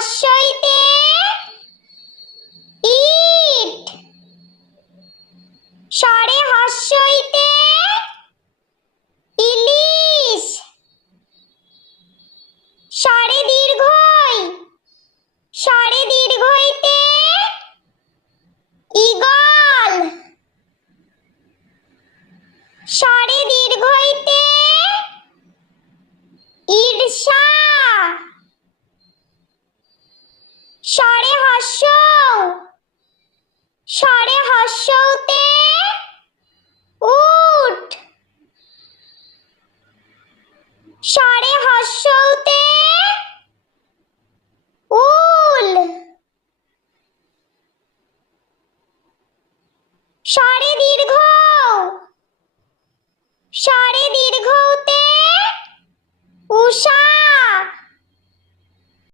হস্যইতে ইট। স্বরে হস্যইতে ইলিশ। স্বরে দীর্ঘই, স্বরে দীর্ঘইতে ঈগল। স্বরে দীর্ঘইতে ঈর্ষা। স্বরে হস্য